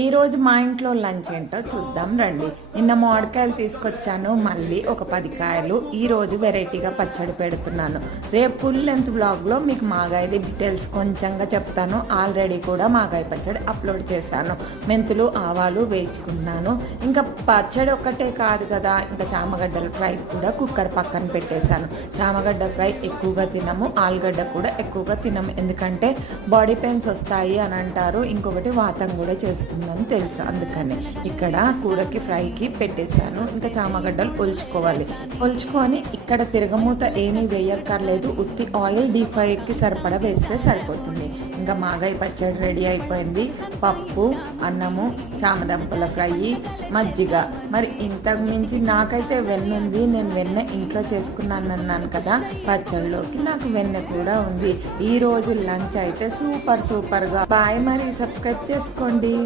ఈరోజు మా ఇంట్లో లంచ్ ఏంటో చూద్దాం రండి. నిన్న మామిడికాయలు తీసుకొచ్చాను, మళ్ళీ ఒక 10 కాయలు. ఈరోజు వెరైటీగా పచ్చడి పెడుతున్నాను. రేపు ఫుల్ లెంత్ బ్లాగ్లో మీకు మాగాయది డీటెయిల్స్ కొంచెంగా చెప్తాను. ఆల్రెడీ కూడా మాగాయ పచ్చడి అప్లోడ్ చేశాను. మెంతులు ఆవాలు వేయించుకున్నాను. ఇంకా పచ్చడి ఒక్కటే కాదు కదా, ఇంకా చామగడ్డల ఫ్రై కూడా కుక్కర్ పక్కన పెట్టేశాను. చామగడ్డ ఫ్రై ఎక్కువగా తినము, ఆలుగడ్డ కూడా ఎక్కువగా తినము, ఎందుకంటే బాడీ పెయిన్స్ వస్తాయి అని అంటారు. ఇంకొకటి వాతం కూడా చేస్తుంది అని తెలుసు, అందుకని ఇక్కడ కూరకి ఫ్రైకి పెట్టేశాను. ఇంకా చామగడ్డలు ఒలుచుకొని ఇక్కడ తిరగమూత ఏమీ వేయక్కర్లేదు, ఉత్తి ఆయిల్ డీప్ ఫ్రైకి సరిపడా వేస్తే సరిపోతుంది. ఇంకా మాగాయ పచ్చడి రెడీ అయిపోయింది. పప్పు, అన్నము, చామదంపుల ఫ్రై, మజ్జిగ. మరి ఇంతకు మించి నాకైతే వెన్న ఉంది. నేను వెన్న ఇంట్లో చేసుకున్నాను అన్నాను కదా, పచ్చడిలోకి నాకు వెన్న కూడా ఉంది. ఈరోజు లంచ్ అయితే సూపర్గా. బాయ్, మరి సబ్స్క్రైబ్ చేసుకోండి.